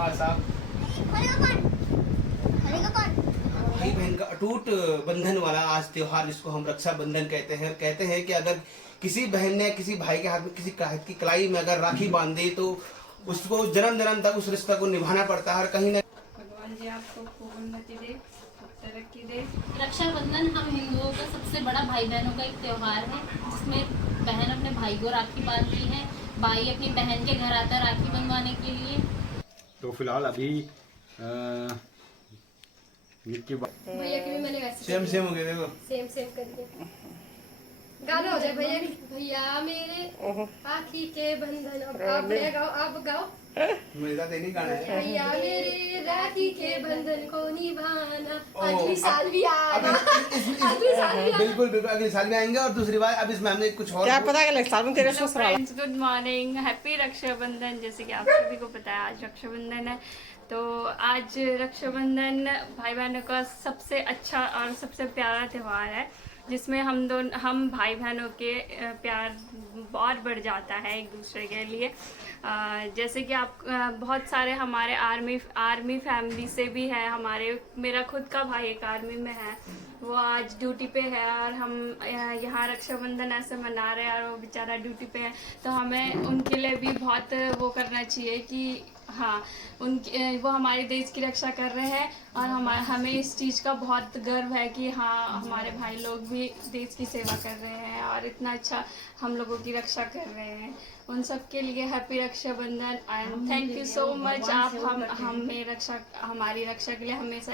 धन्यवाद साहब। भाई बहन का अटूट बंधन वाला आज त्योहार जिसको हम रक्षा बंधन कहते हैं। कहते हैं कि अगर किसी बहन ने किसी भाई के हाथ में किसी की कलाई में अगर राखी बांध दी तो उसको जन्म जन्म तक उस रिश्ते को निभाना पड़ता है। और कहीं ना भगवान जी आपको खूब उन्नति दे, तरक्की दे। रक्षाबंधन हम हिंदुओं का सबसे बड़ा भाई बहनों का एक त्योहार है, जिसमें बहन अपने भाई को राखी बांधती है, भाई अपनी बहन के घर आता है राखी बंधवाने के लिए। तो फिलहाल अभी भैया की भी मैंने वैसे सेम हो गया। देखो सेम करिए, गाना हो जाए भैया की। भैया मेरे राखी के बंधन। अब आप भैया गाओ, आप गाओ। मेरा तो नहीं गाना है। भैया मेरे राखी के बंधन को निभाना, अगले साल भी आना, अगले साल भी आना। बिल्कुल बिल्कुल अगले साल भी आएंगे। और दूसरी बात अब इसमें हमने कुछ और क्या पता अगले साल में तेरे ससुराल। Good morning, happy Raksha Bandhan. जैसे कि आप सभी को पता है आज रक्षाबंधन है, तो आज रक्षाबंधन भाई बहनों का सबसे अच्छा और सबसे प्यारा त्यौहार है, जिसमें हम भाई बहनों के प्यार और बढ़ जाता है एक दूसरे के लिए। जैसे कि आप बहुत सारे हमारे आर्मी फैमिली से भी है। मेरा खुद का भाई एक आर्मी में है, वो आज ड्यूटी पे है और हम यहाँ रक्षाबंधन ऐसे मना रहे हैं और वो बेचारा ड्यूटी पे है। तो हमें उनके लिए भी बहुत वो करना चाहिए कि हाँ वो हमारे देश की रक्षा कर रहे हैं और हमें इस चीज़ का बहुत गर्व है कि हाँ हमारे भाई लोग भी देश की सेवा कर रहे हैं और इतना अच्छा हम लोगों की रक्षा कर रहे हैं। उन सब के लिए happy Raksha Bandhan and thank you so much. आप हमारी रक्षा के लिए हमेशा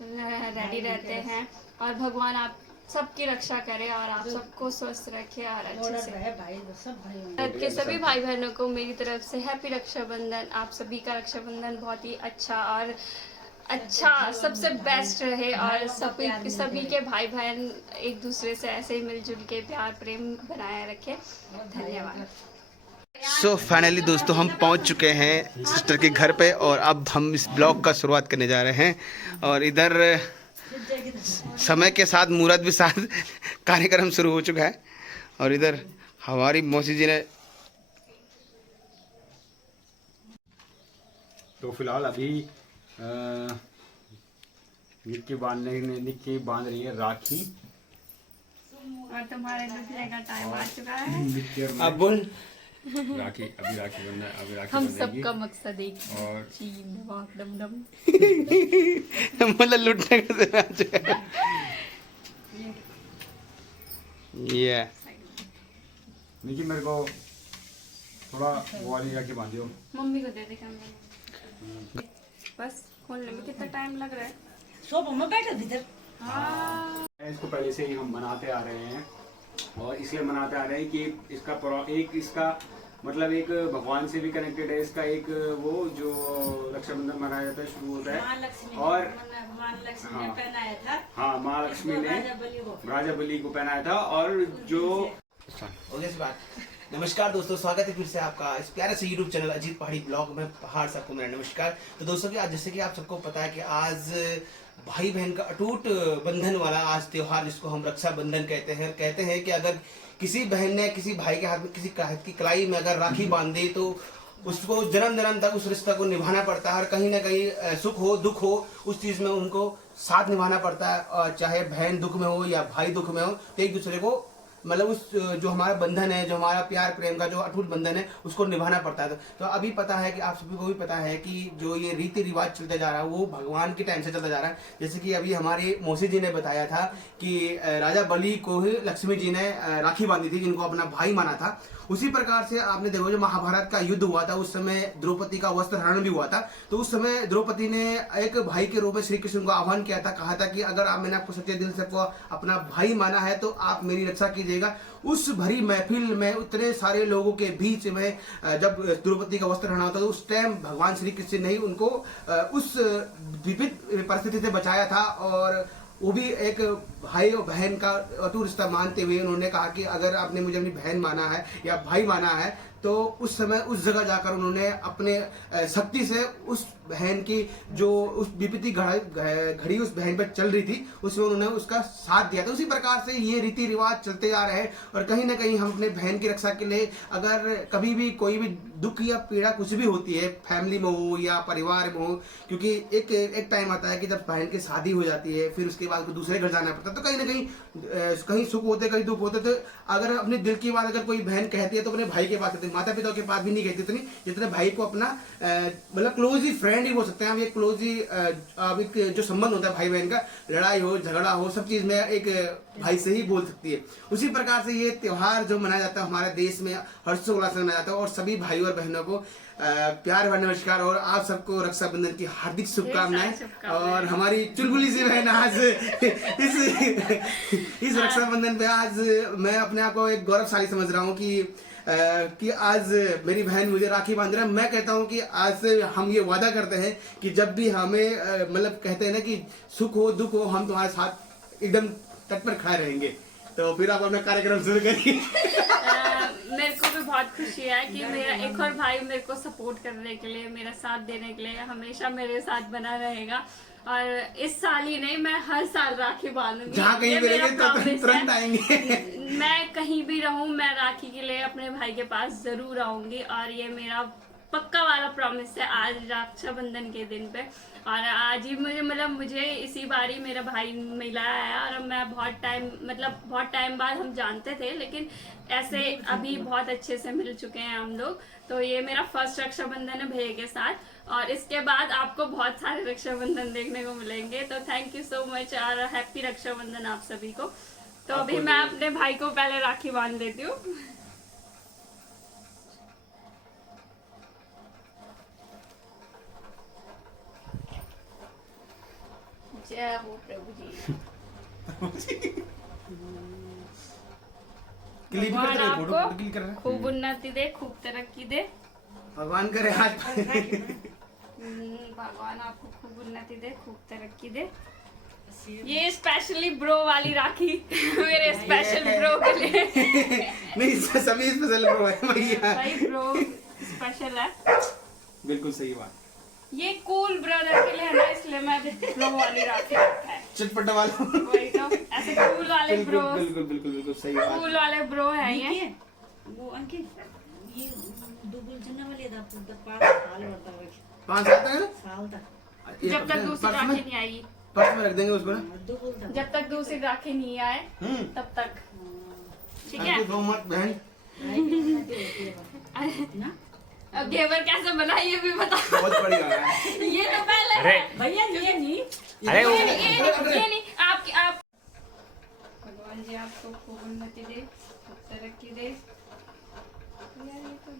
रेडी रहते हैं और भगवान आप सबकी रक्षा करे और आप सबको स्वस्थ रखे और अच्छे से। भारत के सभी भाई बहनों को मेरी तरफ से हैप्पी रक्षाबंधन। आप सभी का रक्षाबंधन बहुत ही अच्छा सबसे बेस्ट रहे और सभी के भाई बहन एक दूसरे से ऐसे ही मिलजुल के प्यार प्रेम बनाए रखे। धन्यवाद। सो फाइनली दोस्तों हम पहुंच चुके हैं सिस्टर के घर पे और अब हम इस ब्लॉग का शुरुआत करने जा रहे हैं। और इधर समय के साथ मुहूर्त भी साथ कार्यक्रम शुरू हो चुका है। और इधर हमारी मौसी जी ने तो फिलहाल अभी निक्की बांध रही है राखी और तुम्हारे दूसरे का टाइम आ चुका है। अब बोल राखी बनना है। अभी राखी हम बनेगी सबका मकसद एक और चीन वहाँ डम मतलब लुटने का समय आ चुका है। ये निक्की मेरे को थोड़ा वो वाली राखी बांधियो। मम्मी को दे दे कैमरा। बस खोलने में कितना टाइम लग रहा है? सोफा में बैठे भीतर। हाँ इसको पहले से ही हम मनाते आ रहे हैं और इसलिए मनाते आ रहे हैं कि इसका मतलब एक भगवान से भी कनेक्टेड है। इसका एक वो जो रक्षाबंधन मनाया जाता है शुरू होता है और महालक्ष्मी ने पहनाया था। हाँ महालक्ष्मी ने राजा बलि को पहनाया था। और जो ओके सी बात। नमस्कार दोस्तों, स्वागत है फिर से आपका इस प्यारे से YouTube चैनल अजीत पहाड़ी ब्लॉग में। पहाड़ सबको मेरा नमस्कार। तो दोस्तों आज जैसे कि आप सबको पता है कि आज भाई बहन का अटूट बंधन वाला आज त्योहार जिसको हम रक्षा बंधन कहते हैं। कहते हैं कि अगर किसी बहन ने किसी भाई के हाथ में किसी की कलाई में अगर राखी बांध दी तो उसको जन्म जन्म तक उस रिश्ते को निभाना पड़ता है। और कहीं ना कहीं सुख हो दुख हो उस चीज़ में उनको साथ निभाना पड़ता है। और चाहे बहन दुख में हो या भाई दुख में हो तो एक दूसरे को मतलब उस जो हमारा बंधन है, जो हमारा प्यार प्रेम का जो अटूट बंधन है उसको निभाना पड़ता है। तो अभी पता है कि आप सभी को भी पता है कि जो ये रीति रिवाज चलते जा रहा है वो भगवान के टाइम से चलता जा रहा है। जैसे कि अभी हमारे मौसी जी ने बताया था कि राजा बलि को ही लक्ष्मी जी ने राखी बांधी थी, जिनको अपना भाई माना था। उसी प्रकार से आपने देखो जो महाभारत का युद्ध हुआ था उस समय द्रौपदी का वस्त्र हरण भी हुआ था। तो उस समय द्रौपदी ने एक भाई के रूप में श्री कृष्ण को आह्वान किया था, कहा था कि अगर आप मैंने आपको सच्चे दिल से अपना भाई माना है तो आप मेरी रक्षा कीजिएगा। उस भरी महफिल में उतने सारे लोगों के बीच में जब द्रौपदी का वस्त्र हरण होता तो उस टाइम भगवान श्री कृष्ण ने ही उनको उस विविध परिस्थिति से बचाया था। और वो भी एक भाई और बहन का अटूट रिश्ता मानते हुए उन्होंने कहा कि अगर आपने मुझे अपनी बहन माना है या भाई माना है तो उस समय उस जगह जाकर उन्होंने अपने शक्ति से उस बहन की जो उस विपत्ति घड़ी उस बहन पर चल रही थी उसमें उन्होंने उसका साथ दिया था। उसी प्रकार से ये रीति रिवाज चलते आ रहे हैं। और कहीं ना कहीं हम अपने बहन की रक्षा के लिए अगर कभी भी कोई भी दुख या पीड़ा कुछ भी होती है, फैमिली में हो या परिवार में हो, क्योंकि एक टाइम आता है कि जब बहन की शादी हो जाती है, फिर उसके बाद दूसरे घर जाना पड़ता है, तो कहीं ना कहीं सुख होते, कहीं दुख होते। तो अगर अपने दिल की बात अगर कोई बहन कहती है तो अपने भाई के पास कहती है, माता पिता के पास भी नहीं कहती इतनी, जितने भाई को अपना मतलब क्लोज ही फ्रेंड ही बोल सकते हैं आप। ये क्लोज ही अब एक जो संबंध होता है भाई बहन का, लड़ाई हो झगड़ा हो सब चीज में एक भाई से ही बोल सकती है। उसी प्रकार से ये त्योहार जो मनाया जाता है हमारे देश में हर्षोल्लास से मनाया जाता है, और सभी भाई और बहनों को प्यार भरा नमस्कार, और आप सबको रक्षाबंधन की हार्दिक शुभकामनाएं। और हमारी चुलबुली सी बहन आज इस रक्षाबंधन पे आज मैं अपने आप को एक गौरवशाली समझ रहा हूँ कि आज मेरी बहन मुझे राखी बांध रहा है। मैं कहता हूँ कि आज से हम ये वादा करते हैं कि जब भी हमें मतलब कहते हैं ना कि सुख हो दुख हो, हम तुम्हारे साथ एकदम तट पर खड़े रहेंगे। तो फिर आप अपना कार्यक्रम शुरू करिए। मेरे को भी बहुत खुशी है कि मेरा एक और भाई मेरे को सपोर्ट करने के लिए, मेरा साथ देने के लिए हमेशा मेरे साथ बना रहेगा। और इस साल ही नहीं, मैं हर साल राखी बांधूंगी। जहाँ कहीं मिलेंगे तो तुरंत आएंगे। मैं कहीं भी रहूं, मैं राखी के लिए अपने भाई के पास जरूर आऊंगी, और ये मेरा पक्का वाला प्रॉमिस है आज रक्षाबंधन के दिन पे। और आज ही मुझे इसी बारी मेरा भाई मिला है, और मैं बहुत टाइम बाद हम जानते थे, लेकिन ऐसे अभी बहुत अच्छे से मिल चुके हैं हम लोग। तो ये मेरा फर्स्ट रक्षाबंधन है भैया के साथ, और इसके बाद आपको बहुत सारे रक्षाबंधन देखने को मिलेंगे। तो थैंक यू सो मच और हैप्पी रक्षाबंधन आप सभी को। तो अभी मैं अपने भाई को पहले राखी बांध देती हूँ। जय हो प्रभु जी। भगवान आपको खूब उन्नति दे, खूब तरक्की दे। भगवान करे हाथ भगवान आपको खूब उन्नति दे, खूब तरक्की दे। ये स्पेशली ब्रो वाली राखी मेरे स्पेशल ब्रो के लिए। नहीं सभी स्पेशल ब्रो है भैया। भाई ब्रो स्पेशल है। बिल्कुल सही बात। ये कूल ब्रदर के लिए है ना, इसलिए मैं ब्रो वाली राखी रखा है। चटपटा वाला। वही तो, ऐसे कूल वाले ब्रो। बिल्कुल बिल्कुल बिल्कुल सही बात। कूल वाले ब्रो है ये। वो अंकित ये डबल जन्ना वाले दा 5 साल होता है। 5 साल तक साल तक जब तक दूसरी राखी नहीं आएगी। पर्स में रख देंगे उसको ना। जब तक दूसरी राखी नहीं आए तब तक। ठीक है। दो मत बहन। अब घेवर कैसे बना ये भी बता। बहुत बढ़िया है। ये तो पहले अरे भैया ये नहीं ये नहीं आप भगवान जी आपको खूब उन्नति दे, खूब तरक्की दे। यार ये तो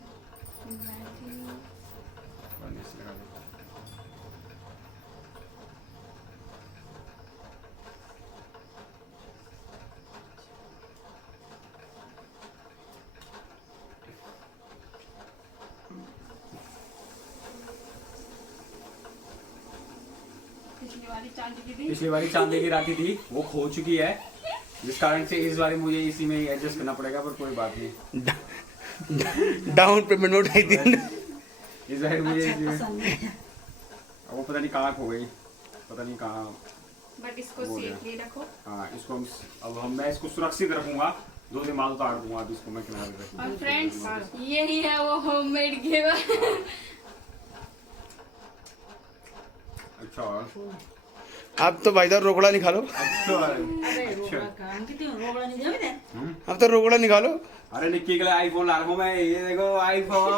पिछली बारी चांदी की राखी थी, वो खो चुकी है, जिस कारण से इस बार मुझे इसी में एडजस्ट करना पड़ेगा, पर कोई बात नहीं। डाउन पेमेंट में उठाई थी इस बार मुझे पसंद है। वो पता नहीं कहाँ खो गई, पता नहीं कहाँ। बट इसको सेफली रखो। हाँ इसको मैं इसको सुरक्षित रखूंगा, 2 दिन बाद उतार दूंगा, अब इसको मैं किनारे रखूंगा। और फ्रेंड्स यही है वो होममेड घेवर। अच्छा अब तो भाई साहब रोकड़ा निकालो। अरे रोकड़ा काम की तो रोकड़ा नहीं जावे ने। अब तो रोकड़ा निकालो। अरे निक्की के लिए आईफोन ला रहा हूँ मैं, ये देखो आईफोन।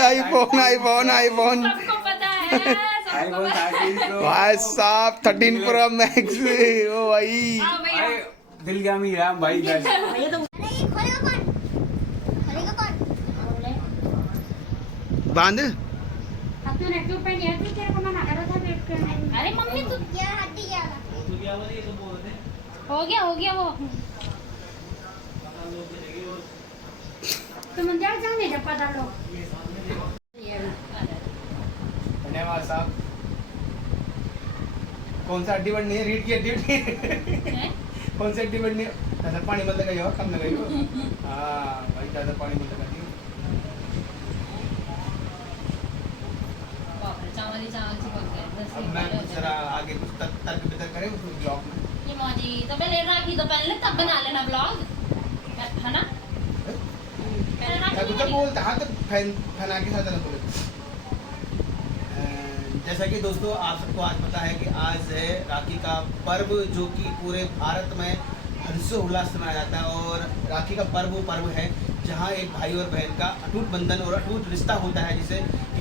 आईफोन आईफोन आईफोन सबको पता है, सबको आईफोन पता है। 13 प्रो भाई साहब 13 प्रो मैक्स। ओ भाई हाँ भैया दिल का मीरा भाई। भैया तो बांध। अरे मम्मी तू हो गया वो तो मन जाओ जाने जब पता लो। धन्यवाद साहब। कौन सा हड्डी बढ़नी है? रीढ़ की हड्डी। कौन सी हड्डी बढ़नी है? ज्यादा पानी मत लगाइए, कम लगाइए। हाँ भाई ज्यादा पानी मत लगाइए। चावल अब मैं जरा आगे कुछ तर्क वितर्क करें उस ब्लॉग में। ये मौजी तो पहले राखी तो पहले तब बना लेना ब्लॉग है ना। पहले कुछ बोलता हाँ तो फैना के साथ बोले। जैसा कि दोस्तों आप सबको आज पता है कि आज है राखी का पर्व, जो कि पूरे भारत में हर्षोल्लास से मनाया जाता है। और राखी का पर्व है जहाँ एक भाई और बहन का अटूट बंधन और अटूट रिश्ता होता है,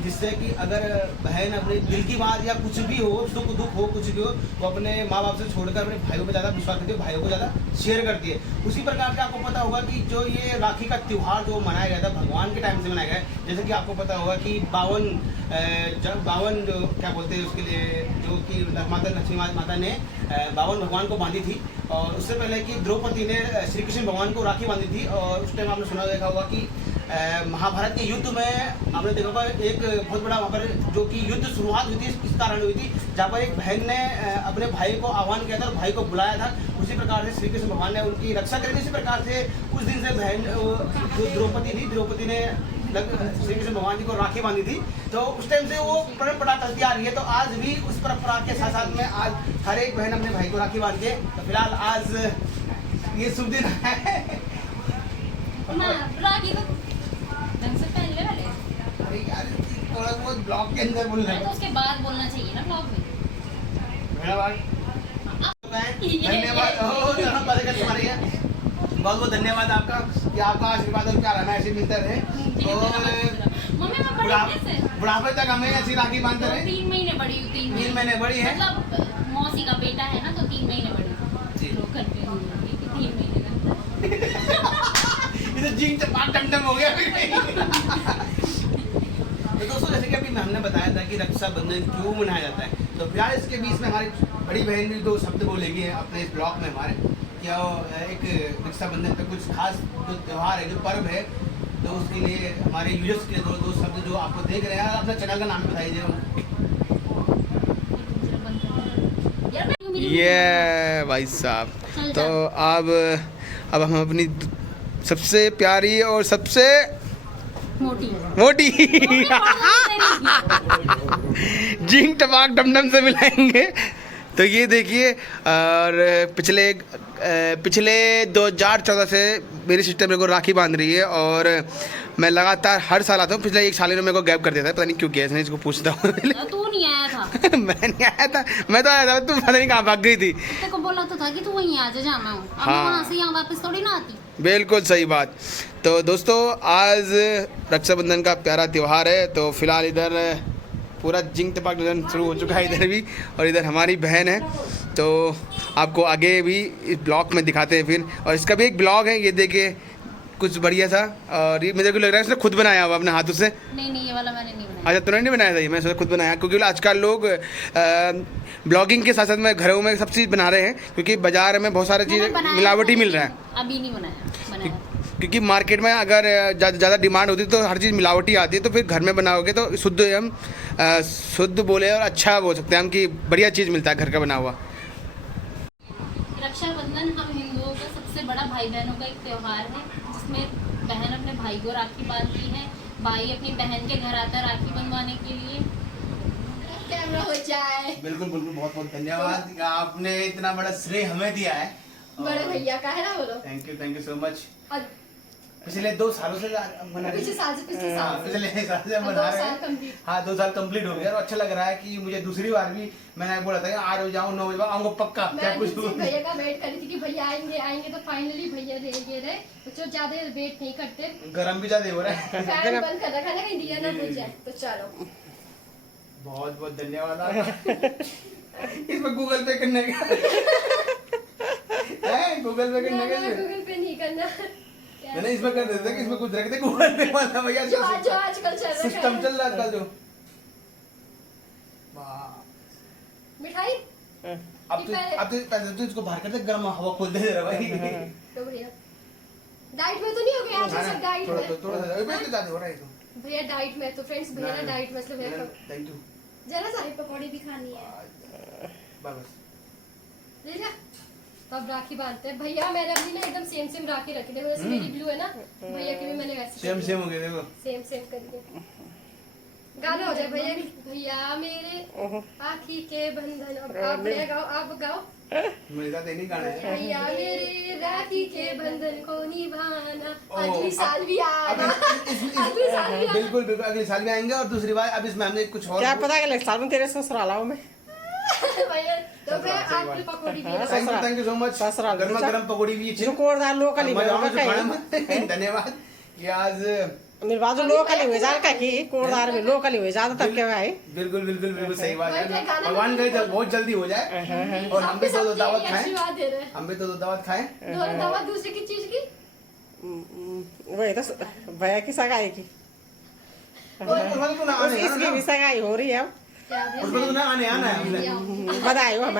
जिससे कि अगर बहन अपने दिल की बात या कुछ भी हो, सुख दुख हो, कुछ भी हो, वो अपने माँ बाप से छोड़कर अपने भाइयों पर ज़्यादा विश्वास करती है, भाइयों को ज़्यादा शेयर करती है। उसी प्रकार का आपको पता होगा कि जो ये राखी का त्यौहार जो मनाया गया था भगवान के टाइम से मनाया गया है। जैसे कि आपको पता होगा कि 52 जो क्या बोलते हैं उसके लिए, जो कि माता लक्ष्मी माता ने 52 भगवान को बांधी थी, और उससे पहले कि द्रौपदी ने श्री कृष्ण भगवान को राखी बांधी थी। और उस टाइम आपने सुना देखा होगा कि महाभारत के युद्ध में आपने देखा होगा एक बहुत बड़ा वहाँ पर जो कि युद्ध शुरुआत हुई थी इस कारण हुई थी, जहाँ पर एक बहन ने अपने भाई को आह्वान किया था और भाई को बुलाया था। उसी प्रकार से श्री कृष्ण भगवान ने उनकी रक्षा करी। इसी प्रकार से उस दिन से बहन जो द्रौपदी ने श्री कृष्ण भगवान जी को राखी बांधी थी। तो उस टाइम से वो परंपरा चलती आ रही है। तो आज भी उस परंपरा के साथ साथ में आज हर एक बहन अपने भाई को राखी बांधती है। तो फिलहाल आज ये शुभ दिन है। राखी तो ढंग से पहन ले वाले। अरे यार थोड़ा बहुत ब्लॉग के अंदर बोल रहे तो उसके बाद बोलना चाहिए ना ब्लॉग में। धन्यवाद बहुत बहुत धन्यवाद आपका कि आपका आशीर्वाद और प्यार हमें ऐसे मिलता रहे मम्मी मैं बड़ी कैसे बुढ़ापे तक हमें ऐसी राखी बांधते रहे। 3 महीने बड़ी हूँ। 3 महीने बड़ी है, मतलब मौसी का बेटा है ना, तो 3 महीने बड़ी जी। लोग घर पे होंगे 3 महीने का। इधर जिंग चपाक टमटम हो गया। तो दोस्तों जैसे कि अभी हमने बताया था कि रक्षाबंधन क्यों मनाया जाता है, तो फिलहाल इसके बीच में हमारी बड़ी बहन भी 2 शब्द बोलेगी है अपने इस ब्लॉग में हमारे। क्या एक रक्षाबंधन पे कुछ खास जो त्यौहार है, जो पर्व है, तो उसके लिए हमारे यूजर्स के लिए 2 शब्द जो आपको देख रहे हैं। अपने चैनल का नाम बताइए। ये भाई साहब तो अब हम अपनी सबसे प्यारी और सबसे मोटी जिंग टपाक डमडम से मिलाएंगे। तो ये देखिए, और पिछले 2014 से मेरी सिस्टर मेरे को राखी बांध रही है, और मैं लगातार हर साल आता हूँ। पिछले 1 साल में मेरे को गैप कर देता है, पता नहीं क्यों किया, इसने इसको पूछता हूँ। तू नहीं आया था। मैं नहीं आया था, मैं तो आया था, तू पता नहीं कहाँ भाग गई थी। तेरे को बोला तो था कि तू वहीं आ जा, जहाँ मैं हूँ। हाँ। वहाँ से यहाँ वापस थोड़ी ना आती। बिल्कुल सही बात। तो दोस्तों आज रक्षाबंधन का प्यारा त्यौहार है, तो फिलहाल इधर पूरा जिंग टपाक शुरू हो चुका है इधर भी, और इधर हमारी बहन है। तो आपको आगे भी इस ब्लॉग में दिखाते हैं फिर। और इसका भी एक ब्लॉग है, ये देखिए कुछ बढ़िया सा। और ये मुझे को लग रहा है इसने खुद बनाया हुआ अपने हाथों से। नहीं ये वाला मैंने नहीं बनाया। अच्छा तूने नहीं बनाया था ये? मैंने सोचा खुद बनाया, क्योंकि आजकल लोग ब्लॉगिंग के साथ साथ में घरों में सब चीज़ बना रहे हैं, क्योंकि बाजार में बहुत सारी चीज़ मिलावटी मिल रहा है। अभी नहीं बनाया। क्योंकि मार्केट में अगर ज़्यादा डिमांड होती है तो हर चीज़ मिलावटी आती है, तो फिर घर में बनाओगे तो शुद्ध बोले और अच्छा बोल सकते हैं हम कि बढ़िया चीज़ मिलता है घर का बना हुआ। रक्षाबंधन हम हिंदुओं का सबसे बड़ा भाई बहनों का एक त्योहार है, जिसमें बहन अपने भाई को राखी बांधती है, भाई अपनी बहन के घर आता है राखी बंधवाने के लिए। कैमरा हो जाए। बिल्कुल बहुत बहुत धन्यवाद, आपने इतना बड़ा श्रेय हमें दिया है। बड़े भैया का है ना, बोलो। Thank you so much. पिछले 2 सालों से मना रहे पिछले साल से मना रहे हैं। हाँ 2 साल कंप्लीट हो गया, और अच्छा लग रहा है कि मुझे दूसरी बार भी मैंने बोला था कि 8 बजे जाऊँ 9 बजे आऊँगा पक्का। क्या कुछ भैया का वेट करी थी कि भैया आएंगे, तो फाइनली भैया ये रहे। बच्चों ज्यादा वेट नहीं करते, गरम भी ज्यादा हो रहा है। फैन बंद कर रखा ना, कहीं दिया ना बुझ जाए। तो चलो बहुत बहुत धन्यवाद आपका। इसमें गूगल पे करने का है, गूगल पे करने का गूगल पे नहीं करना। मैंने इसमें कर देते कि इसमें कुछ रख दे गूगल पे वाला भैया, जो आजकल चल रहा है सिस्टम चल रहा है आजकल जो। मिठाई अब तो पैसे तो इसको बाहर करते, गर्म हवा खोल दे जरा भाई। तो भैया डाइट में तो नहीं हो गया आज सब डाइट में? थोड़ा सा वैसे ज्यादा हो रहा है तो भैया डाइट में। तो फ्रेंड्स भैया ना डाइट में, इसलिए भैया थैंक यू। जरा सा पकौड़ी भी खानी है बस ठीक है। तो अब राखी बांधते हैं। भैया मैंने अपनी ना एकदम सेम राखी रखी, देखो जैसे मेरी ब्लू है ना, भैया की भी मैंने वैसे सेम हो गया देखो, सेम करके गाना हो जाए। भैया मेरे आँखी के बंधन। अब आप भैया गाओ, आप गाओ। मेरा तो नहीं गाना है। भैया मेरे राखी के बंधन को निभाना, ओ, अगली साल भी अब आना। अगले साल भी आना। बिल्कुल बिल्कुल अगले साल भी आएंगे। और दूसरी बात, अब इसमें हमने कुछ और क्या पता कि साल में तेरे ससुराल आओ मैं। भैया तो मैं आपकी पकौड़ी भी हाँ, थैंक यू सो मच। ससुराल गर्मा में गर्म पकौड़ी भी जो कोरदार लोकल ही मजा होगा आना जो खाने कहीं में। धन्यवाद कि आज मेरे बाजू लोकल ही हुए जान का की कोरदार में लोकल ही हुए ज्यादा तक क्या भाई। बिल्कुल बिल्कुल बिल्कुल सही बात भाई, है। मैं गाना भगवान करे गाना बहुत जल्दी हो जाए और हम भी तो दावत खाएं। आशीर्वाद दे रहे हैं। हम भी तो दावत खाएं। दोनों दावत दूसरे की चीज की। वही तो भैया की सगाई की, उसको तो ना आने इसकी भी सगाई हो रही है अब। क्या उसको तो ना आने आना है हमने। बधाई हो हमारे